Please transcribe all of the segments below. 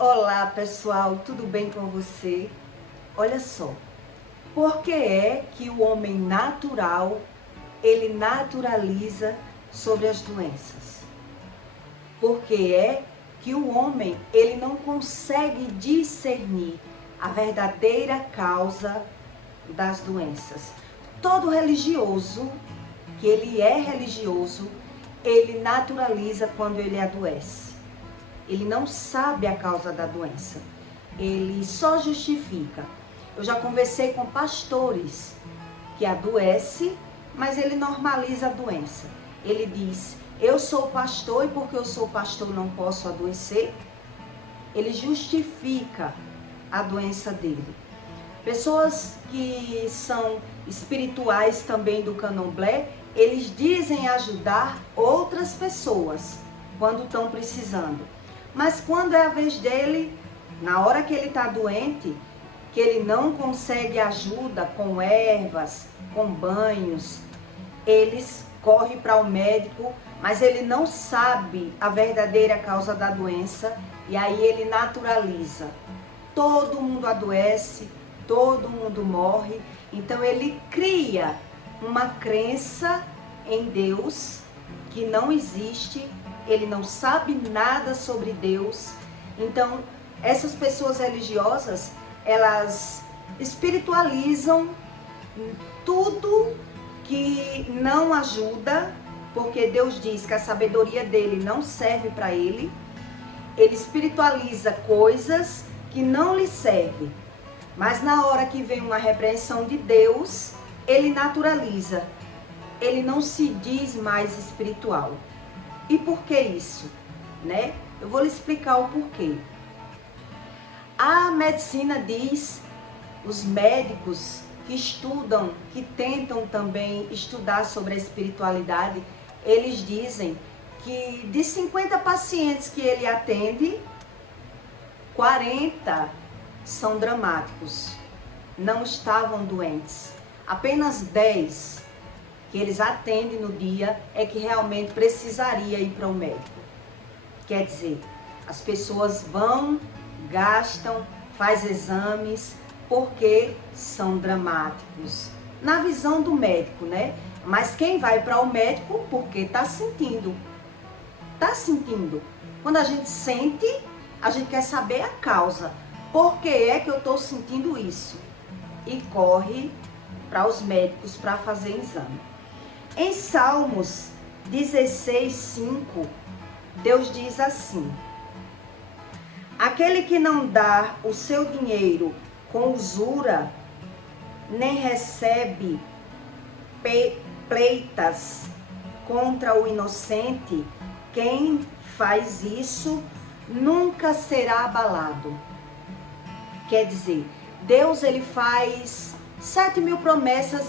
Olá pessoal, tudo bem com você? Olha só, por que é que o homem natural, ele naturaliza sobre as doenças? Porque é que o homem, ele não consegue discernir a verdadeira causa das doenças. Todo religioso, que ele é religioso, ele naturaliza quando ele adoece. Ele não sabe a causa da doença, ele só justifica. Eu já conversei com pastores que adoecem, mas ele normaliza a doença. Ele diz, eu sou pastor e porque eu sou pastor não posso adoecer. Ele justifica a doença dele. Pessoas que são espirituais também do candomblé, eles dizem ajudar outras pessoas quando estão precisando. Mas quando é a vez dele, na hora que ele está doente, que ele não consegue ajuda com ervas, com banhos, eles correm para o médico, mas ele não sabe a verdadeira causa da doença e aí ele naturaliza. Todo mundo adoece, todo mundo morre, então ele cria uma crença em Deus que não existe. Ele não sabe nada sobre Deus. Então, essas pessoas religiosas, elas espiritualizam tudo que não ajuda, porque Deus diz que a sabedoria dele não serve para ele. Ele espiritualiza coisas que não lhe servem. Mas na hora que vem uma repreensão de Deus, ele naturaliza. Ele não se diz mais espiritual. E por que isso, né? Eu vou lhe explicar o porquê. A medicina diz, os médicos que estudam, que tentam também estudar sobre a espiritualidade, eles dizem que de 50 pacientes que ele atende, 40 são dramáticos, não estavam doentes. Apenas 10 que eles atendem no dia é que realmente precisaria ir para o médico. Quer dizer, as pessoas vão, gastam, faz exames, porque são dramáticos. Na visão do médico, né? Mas quem vai para o médico porque está sentindo. Está sentindo. Quando a gente sente, a gente quer saber a causa. Por que é que eu estou sentindo isso? E corre para os médicos para fazer exame. Em Salmos 16:5, Deus diz assim: aquele que não dá o seu dinheiro com usura, nem recebe pleitas contra o inocente, quem faz isso nunca será abalado. Quer dizer, Deus ele faz 7.000 promessas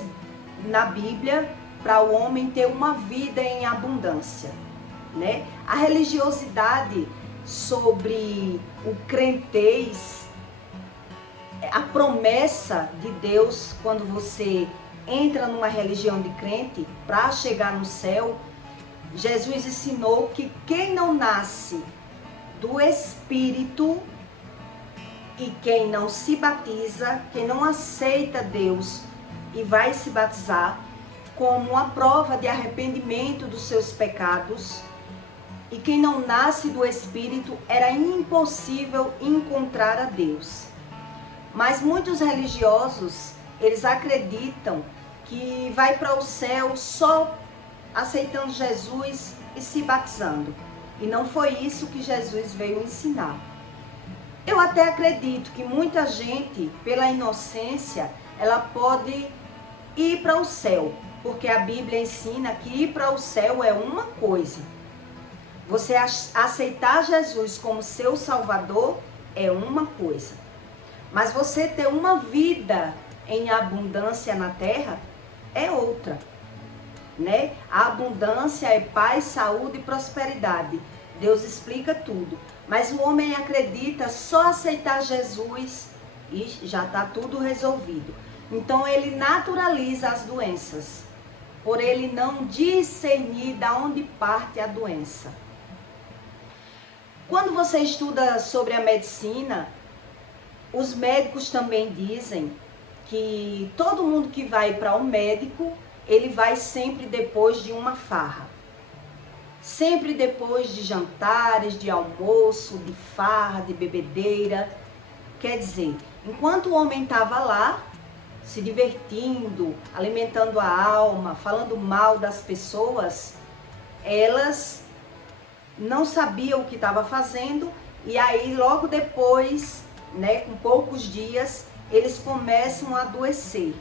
na Bíblia para o homem ter uma vida em abundância, né? A religiosidade sobre o crentez, a promessa de Deus quando você entra numa religião de crente para chegar no céu, Jesus ensinou que quem não nasce do Espírito e quem não se batiza, quem não aceita Deus e vai se batizar, como uma prova de arrependimento dos seus pecados, e quem não nasce do Espírito, era impossível encontrar a Deus. Mas muitos religiosos, eles acreditam que vai para o céu só aceitando Jesus e se batizando. E não foi isso que Jesus veio ensinar. Eu até acredito que muita gente, pela inocência, ela pode ir para o céu. Porque a Bíblia ensina que ir para o céu é uma coisa. Você aceitar Jesus como seu Salvador é uma coisa. Mas você ter uma vida em abundância na terra é outra, né? A abundância é paz, saúde e prosperidade. Deus explica tudo. Mas o homem acredita só aceitar Jesus e já está tudo resolvido. Então ele naturaliza as doenças, por ele não discernir de onde parte a doença. Quando você estuda sobre a medicina, os médicos também dizem que todo mundo que vai para o médico, ele vai sempre depois de uma farra. Sempre depois de jantares, de almoço, de farra, de bebedeira. Quer dizer, enquanto o homem estava lá, se divertindo, alimentando a alma, falando mal das pessoas, elas não sabiam o que estava fazendo, e aí logo depois, né, com poucos dias, eles começam a adoecer.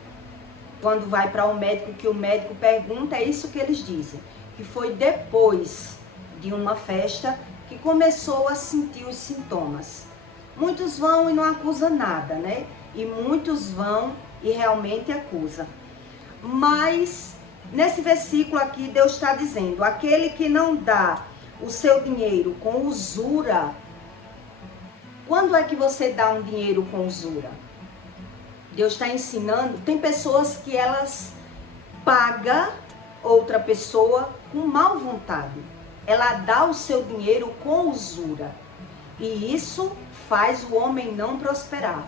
Quando vai para o médico, que o médico pergunta, é isso que eles dizem, que foi depois de uma festa que começou a sentir os sintomas. Muitos vão e não acusam nada, né? E muitos vão e realmente acusam. Mas nesse versículo aqui Deus está dizendo, aquele que não dá o seu dinheiro com usura. Quando é que você dá um dinheiro com usura? Deus está ensinando, tem pessoas que elas pagam outra pessoa com mal vontade. Ela dá o seu dinheiro com usura. E isso faz o homem não prosperar.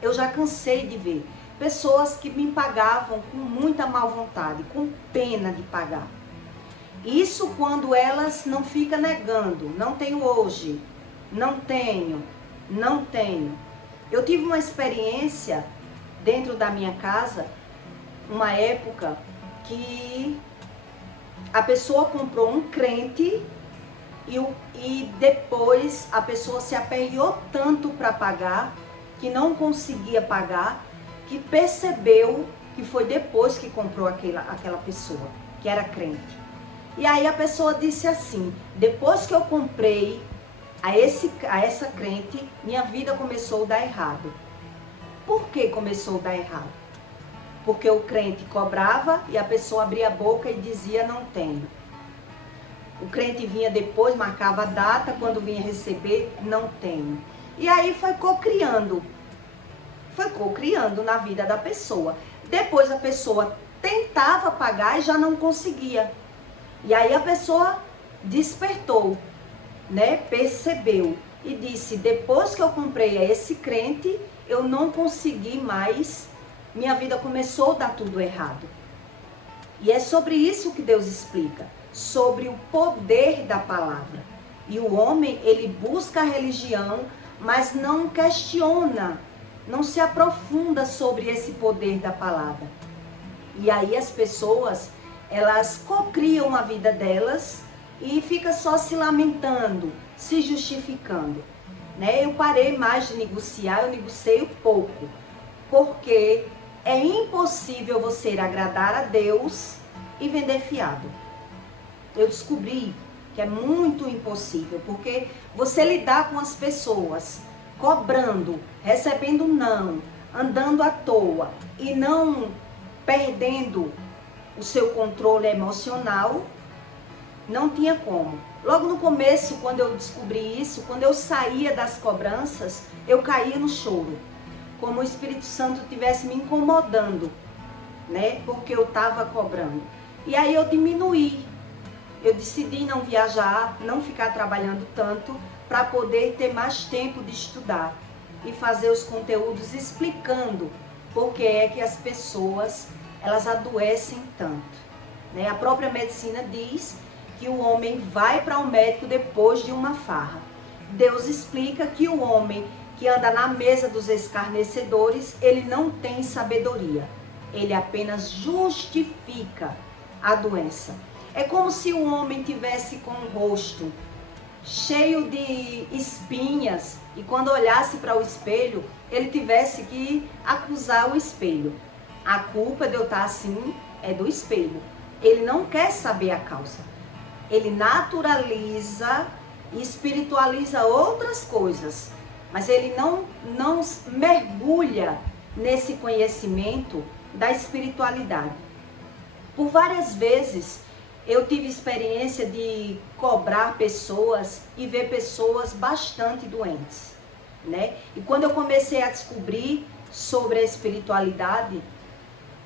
Eu já cansei de ver pessoas que me pagavam com muita mal vontade, com pena de pagar. Isso quando elas não ficam negando, não tenho hoje, não tenho. Eu tive uma experiência dentro da minha casa, uma época que a pessoa comprou um crente e depois a pessoa se aperreou tanto para pagar, que não conseguia pagar, que percebeu que foi depois que comprou aquela pessoa, que era crente. E aí a pessoa disse assim, depois que eu comprei a essa crente, minha vida começou a dar errado. Por que começou a dar errado? Porque o crente cobrava e a pessoa abria a boca e dizia não tenho. O crente vinha depois, marcava a data, quando vinha receber, não tenho. E aí foi cocriando na vida da pessoa. Depois a pessoa tentava pagar e já não conseguia. E aí a pessoa despertou, né? Percebeu e disse, depois que eu comprei esse crente, eu não consegui mais, minha vida começou a dar tudo errado. E é sobre isso que Deus explica, sobre o poder da palavra. E o homem, ele busca a religião, mas não questiona, não se aprofunda sobre esse poder da palavra. E aí as pessoas, elas cocriam a vida delas e fica só se lamentando, se justificando. Né? Eu parei mais de negociar, eu negocio pouco, porque é impossível você agradar a Deus e vender fiado. Eu descobri que é muito impossível, porque você lidar com as pessoas, cobrando, recebendo não, andando à toa e não perdendo o seu controle emocional, não tinha como. Logo no começo, quando eu descobri isso, quando eu saía das cobranças, eu caía no choro, como o Espírito Santo estivesse me incomodando, né? Porque eu estava cobrando. E aí eu diminuí. Eu decidi não viajar, não ficar trabalhando tanto, para poder ter mais tempo de estudar e fazer os conteúdos explicando por que é que as pessoas, elas adoecem tanto. Né? A própria medicina diz que o homem vai para o médico depois de uma farra. Deus explica que o homem que anda na mesa dos escarnecedores, ele não tem sabedoria. Ele apenas justifica a doença. É como se o homem tivesse com o rosto cheio de espinhas e quando olhasse para o espelho, ele tivesse que acusar o espelho. A culpa de eu estar assim é do espelho. Ele não quer saber a causa. Ele naturaliza e espiritualiza outras coisas, mas ele não mergulha nesse conhecimento da espiritualidade. Por várias vezes eu tive experiência de cobrar pessoas e ver pessoas bastante doentes, né? E quando eu comecei a descobrir sobre a espiritualidade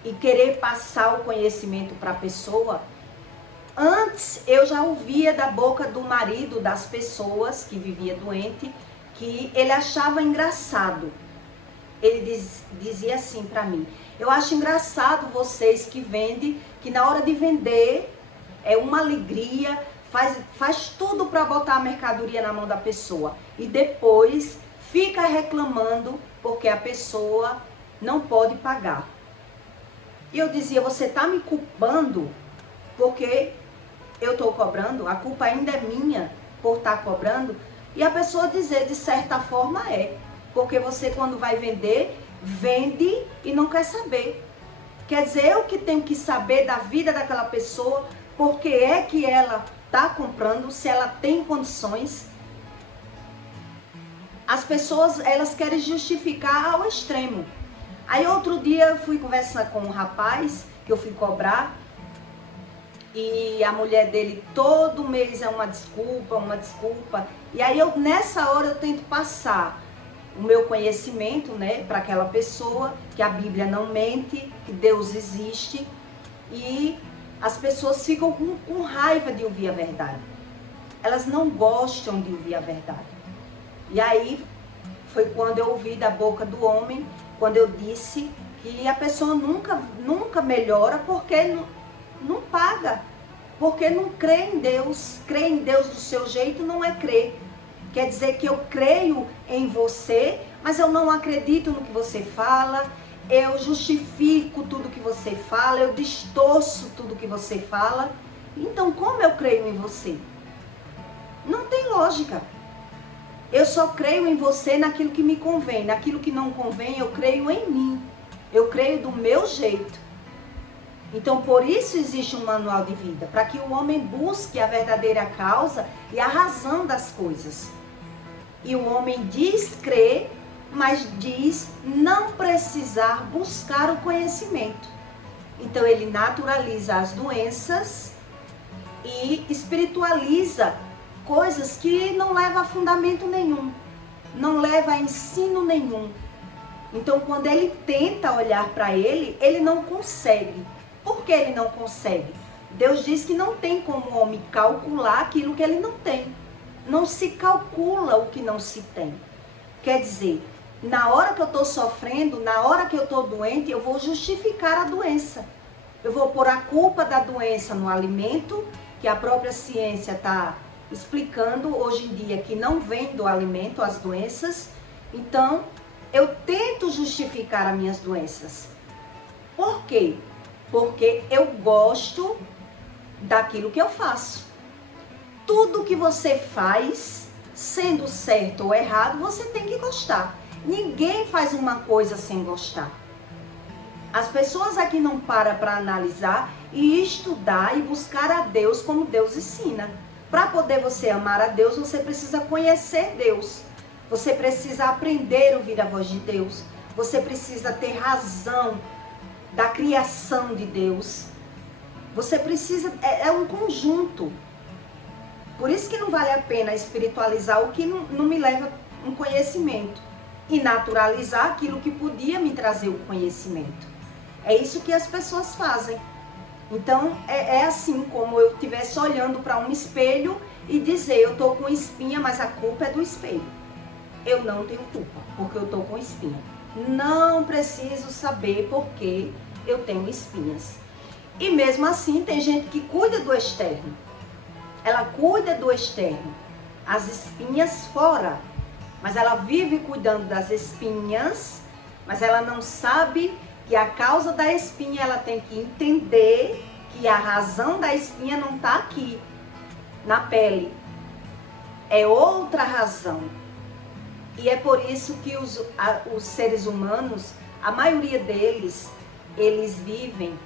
e querer passar o conhecimento para a pessoa, Antes eu já ouvia da boca do marido das pessoas que vivia doente que ele achava engraçado. Ele dizia assim para mim: eu acho engraçado vocês que vendem, que na hora de vender é uma alegria, faz tudo para botar a mercadoria na mão da pessoa e depois fica reclamando porque a pessoa não pode pagar. E eu dizia: você está me culpando porque eu estou cobrando? A culpa ainda é minha por estar cobrando? E a pessoa dizer, de certa forma é, porque você quando vai vender, vende e não quer saber. Quer dizer, eu que tenho que saber da vida daquela pessoa, porque é que ela está comprando, se ela tem condições. As pessoas, elas querem justificar ao extremo. Aí outro dia eu fui conversar com um rapaz, que eu fui cobrar, e a mulher dele todo mês é uma desculpa, uma desculpa. E aí nessa hora eu tento passar o meu conhecimento, né, para aquela pessoa, que a Bíblia não mente, que Deus existe, e as pessoas ficam com raiva de ouvir a verdade. Elas não gostam de ouvir a verdade. E aí foi quando eu ouvi da boca do homem, quando eu disse que a pessoa nunca melhora porque não paga, porque não crê em Deus. Crer em Deus do seu jeito não é crer. Quer dizer que eu creio em você, mas eu não acredito no que você fala, eu justifico tudo que você fala, eu distorço tudo que você fala. Então como eu creio em você? Não tem lógica. Eu só creio em você naquilo que me convém, naquilo que não convém eu creio em mim. Eu creio do meu jeito. Então, por isso existe um manual de vida, para que o homem busque a verdadeira causa e a razão das coisas. E o homem diz crer, mas diz não precisar buscar o conhecimento. Então, ele naturaliza as doenças e espiritualiza coisas que não levam a fundamento nenhum, não leva a ensino nenhum. Então, quando ele tenta olhar para ele, ele não consegue. Por que ele não consegue? Deus diz que não tem como o homem calcular aquilo que ele não tem. Não se calcula o que não se tem. Quer dizer, na hora que eu estou sofrendo, na hora que eu estou doente, eu vou justificar a doença. Eu vou pôr a culpa da doença no alimento, que a própria ciência está explicando hoje em dia que não vem do alimento as doenças. Então, eu tento justificar as minhas doenças. Por quê? Porque eu gosto daquilo que eu faço. Tudo que você faz, sendo certo ou errado, você tem que gostar. Ninguém faz uma coisa sem gostar. As pessoas aqui não param para analisar e estudar e buscar a Deus como Deus ensina. Para poder você amar a Deus, você precisa conhecer Deus. Você precisa aprender a ouvir a voz de Deus. Você precisa ter razão da criação de Deus. Você precisa, é um conjunto. Por isso que não vale a pena espiritualizar o que não me leva um conhecimento. E naturalizar aquilo que podia me trazer o conhecimento. É isso que as pessoas fazem. Então, é assim como eu estivesse olhando para um espelho e dizer, eu estou com espinha, mas a culpa é do espelho. Eu não tenho culpa, porque eu estou com espinha. Não preciso saber por que eu tenho espinhas. E mesmo assim, tem gente que cuida do externo. Ela cuida do externo, as espinhas fora. Mas ela vive cuidando das espinhas, mas ela não sabe que a causa da espinha, ela tem que entender que a razão da espinha não está aqui, na pele. É outra razão. E é por isso que os seres humanos, a maioria deles, eles vivem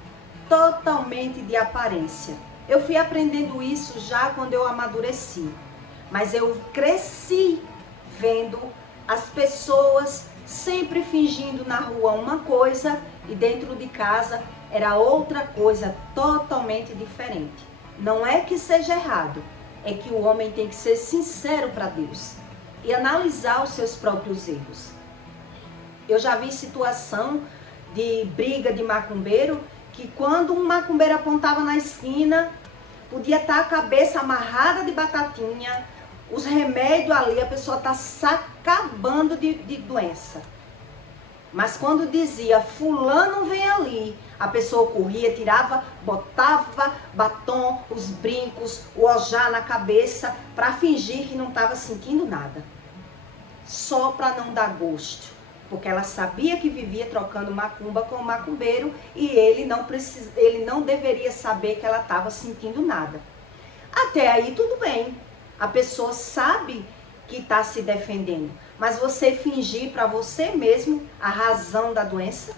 totalmente de aparência. Eu fui aprendendo isso já quando eu amadureci. Mas eu cresci vendo as pessoas sempre fingindo na rua uma coisa e dentro de casa era outra coisa totalmente diferente. Não é que seja errado, é que o homem tem que ser sincero para Deus e analisar os seus próprios erros. Eu já vi situação de briga de macumbeiro que quando um macumbeiro apontava na esquina, Podia estar a cabeça amarrada de batatinha, os remédios ali, a pessoa está se acabando de doença. Mas quando dizia, fulano vem ali, a pessoa corria, tirava, botava batom, os brincos, o ojá na cabeça, para fingir que não estava sentindo nada. Só para não dar gosto. Porque ela sabia que vivia trocando macumba com o macumbeiro e ele não deveria saber que ela estava sentindo nada. Até aí tudo bem. A pessoa sabe que está se defendendo. Mas você fingir para você mesmo a razão da doença?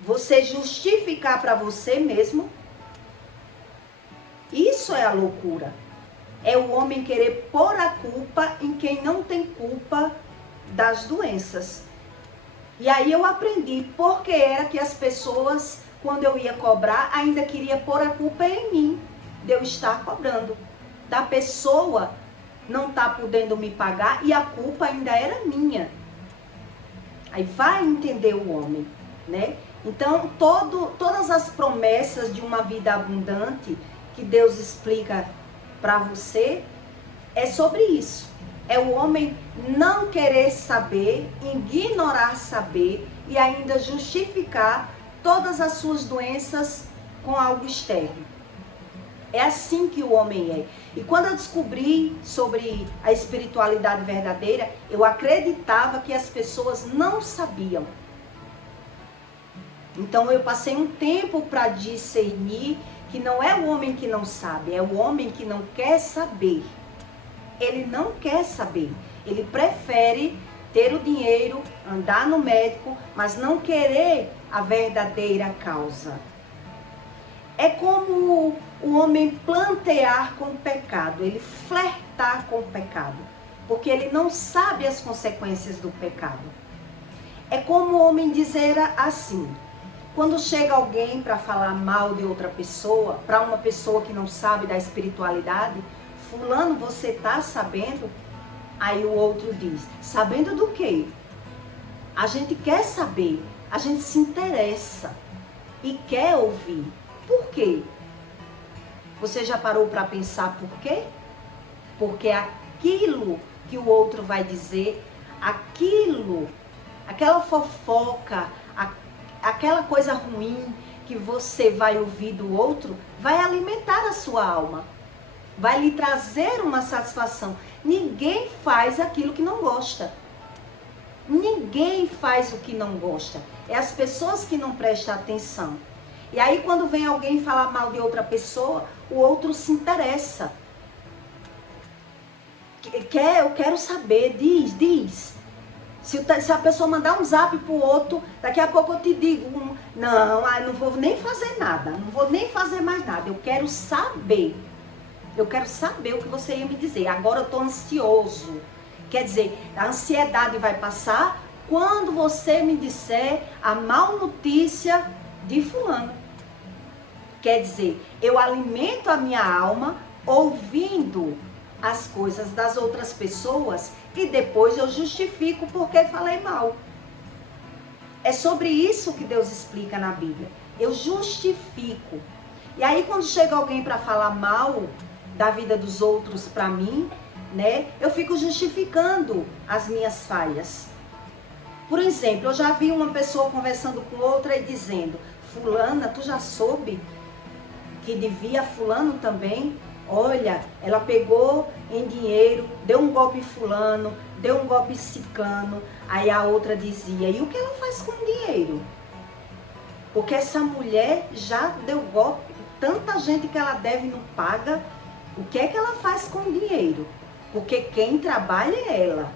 Você justificar para você mesmo? Isso é a loucura. É o homem querer pôr a culpa em quem não tem culpa das doenças. E aí eu aprendi porque era que as pessoas, quando eu ia cobrar, ainda queria pôr a culpa em mim, de eu estar cobrando. Da pessoa não tá podendo me pagar e a culpa ainda era minha. Aí vai entender o homem, né? Então, todas as promessas de uma vida abundante que Deus explica para você é sobre isso. É o homem não querer saber, ignorar saber e ainda justificar todas as suas doenças com algo externo. É assim que o homem é. E quando eu descobri sobre a espiritualidade verdadeira, eu acreditava que as pessoas não sabiam. Então eu passei um tempo para discernir que não é o homem que não sabe, é o homem que não quer saber. Ele não quer saber. Ele prefere ter o dinheiro, andar no médico, mas não querer a verdadeira causa. É como o homem plantear com o pecado, ele flertar com o pecado, porque ele não sabe as consequências do pecado. É como o homem dizer assim, quando chega alguém para falar mal de outra pessoa, para uma pessoa que não sabe da espiritualidade, fulano, você está sabendo? Aí o outro diz, sabendo do quê? A gente quer saber, a gente se interessa e quer ouvir. Por quê? Você já parou para pensar por quê? Porque aquilo que o outro vai dizer, aquela fofoca, aquela coisa ruim que você vai ouvir do outro, vai alimentar a sua alma. Vai lhe trazer uma satisfação. Ninguém faz aquilo que não gosta. Ninguém faz o que não gosta. É as pessoas que não prestam atenção. E aí quando vem alguém falar mal de outra pessoa, o outro se interessa. Eu quero saber, diz. Se a pessoa mandar um zap pro outro, daqui a pouco eu te digo, não vou nem fazer nada, não vou nem fazer mais nada. Eu quero saber. Eu quero saber o que você ia me dizer. Agora eu estou ansioso. Quer dizer, a ansiedade vai passar quando você me disser a má notícia de fulano. Quer dizer, eu alimento a minha alma ouvindo as coisas das outras pessoas e depois eu justifico porque falei mal. É sobre isso que Deus explica na Bíblia. Eu justifico. E aí quando chega alguém para falar mal da vida dos outros para mim, né, eu fico justificando as minhas falhas. Por exemplo, eu já vi uma pessoa conversando com outra e dizendo, fulana, tu já soube que devia fulano também? Olha, ela pegou em dinheiro, deu um golpe em fulano, deu um golpe em ciclano. Aí a outra dizia, e o que ela faz com o dinheiro? Porque essa mulher já deu golpe, tanta gente que ela deve não paga. O que é que ela faz com o dinheiro? Porque quem trabalha é ela.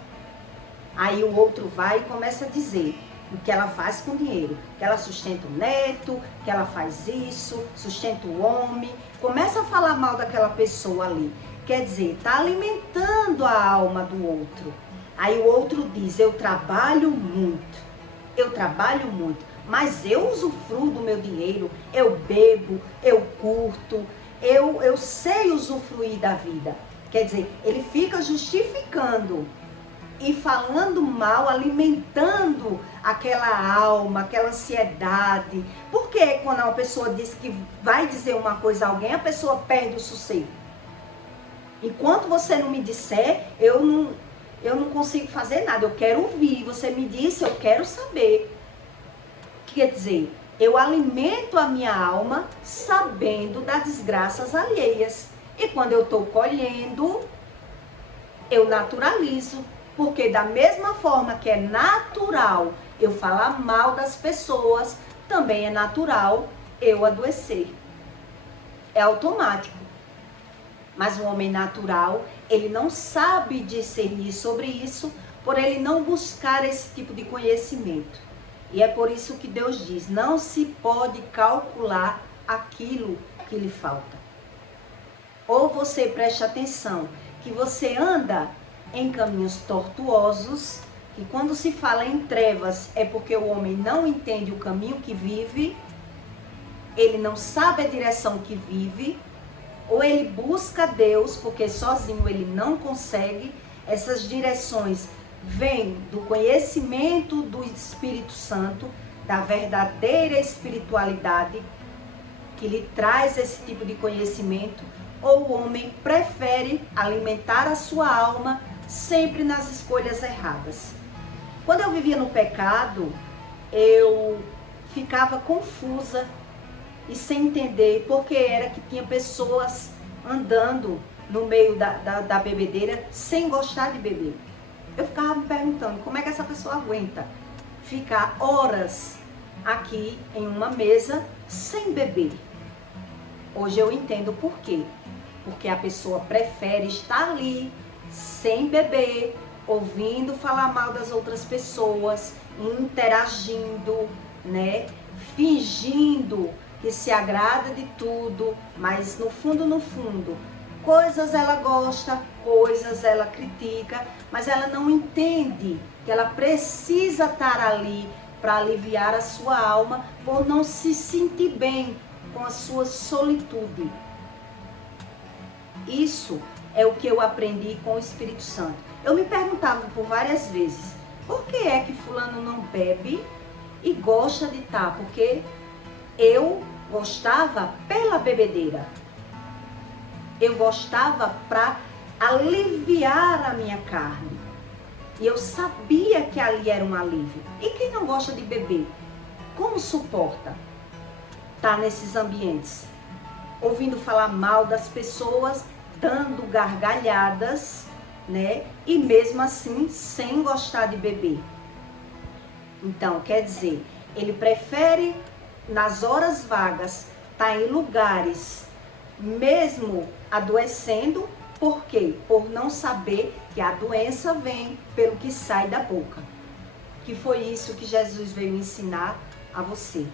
Aí o outro vai e começa a dizer o que ela faz com o dinheiro. Que ela sustenta o neto, que ela faz isso, sustenta o homem. Começa a falar mal daquela pessoa ali. Quer dizer, está alimentando a alma do outro. Aí o outro diz, eu trabalho muito, mas eu usufruo do meu dinheiro, eu bebo, eu curto, eu sei usufruir da vida. Quer dizer, ele fica justificando e falando mal, alimentando aquela alma, aquela ansiedade. Porque quando uma pessoa diz que vai dizer uma coisa a alguém, a pessoa perde o sossego. Enquanto você não me disser, eu não consigo fazer nada. Eu quero ouvir. Você me disse, eu quero saber. Quer dizer, eu alimento a minha alma sabendo das desgraças alheias. E quando eu estou colhendo, eu naturalizo. Porque da mesma forma que é natural eu falar mal das pessoas, também é natural eu adoecer. É automático. Mas o homem natural, ele não sabe discernir sobre isso, por ele não buscar esse tipo de conhecimento. E é por isso que Deus diz, não se pode calcular aquilo que lhe falta. Ou você preste atenção, que você anda em caminhos tortuosos, que quando se fala em trevas é porque o homem não entende o caminho que vive, ele não sabe a direção que vive, ou ele busca Deus, porque sozinho ele não consegue. Essas direções vêm do conhecimento do Espírito Santo, da verdadeira espiritualidade, que lhe traz esse tipo de conhecimento, ou o homem prefere alimentar a sua alma sempre nas escolhas erradas. Quando eu vivia no pecado, eu ficava confusa e sem entender porque era que tinha pessoas andando no meio da bebedeira sem gostar de beber. Eu ficava me perguntando como é que essa pessoa aguenta ficar horas aqui em uma mesa sem beber. Hoje eu entendo por quê. Porque a pessoa prefere estar ali sem beber, ouvindo falar mal das outras pessoas, interagindo, né? Fingindo que se agrada de tudo, mas no fundo, coisas ela gosta, coisas ela critica, mas ela não entende que ela precisa estar ali para aliviar a sua alma por não se sentir bem com a sua solitude. Isso é o que eu aprendi com o Espírito Santo. Eu me perguntava por várias vezes, por que é que fulano não bebe e gosta de estar? Porque eu gostava pela bebedeira. Eu gostava para aliviar a minha carne. E eu sabia que ali era um alívio. E quem não gosta de beber? Como suporta estar nesses ambientes? Ouvindo falar mal das pessoas, dando gargalhadas, né? E mesmo assim, sem gostar de beber. Então, quer dizer, ele prefere, nas horas vagas, estar em lugares, mesmo adoecendo. Por quê? Por não saber que a doença vem pelo que sai da boca. Que foi isso que Jesus veio ensinar a você.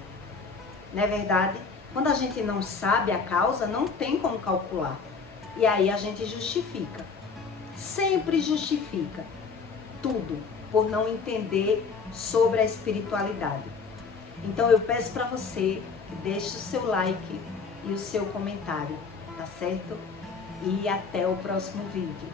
Não é verdade? Quando a gente não sabe a causa, não tem como calcular. E aí a gente justifica. Sempre justifica tudo por não entender sobre a espiritualidade. Então eu peço para você que deixe o seu like e o seu comentário, tá certo? E até o próximo vídeo.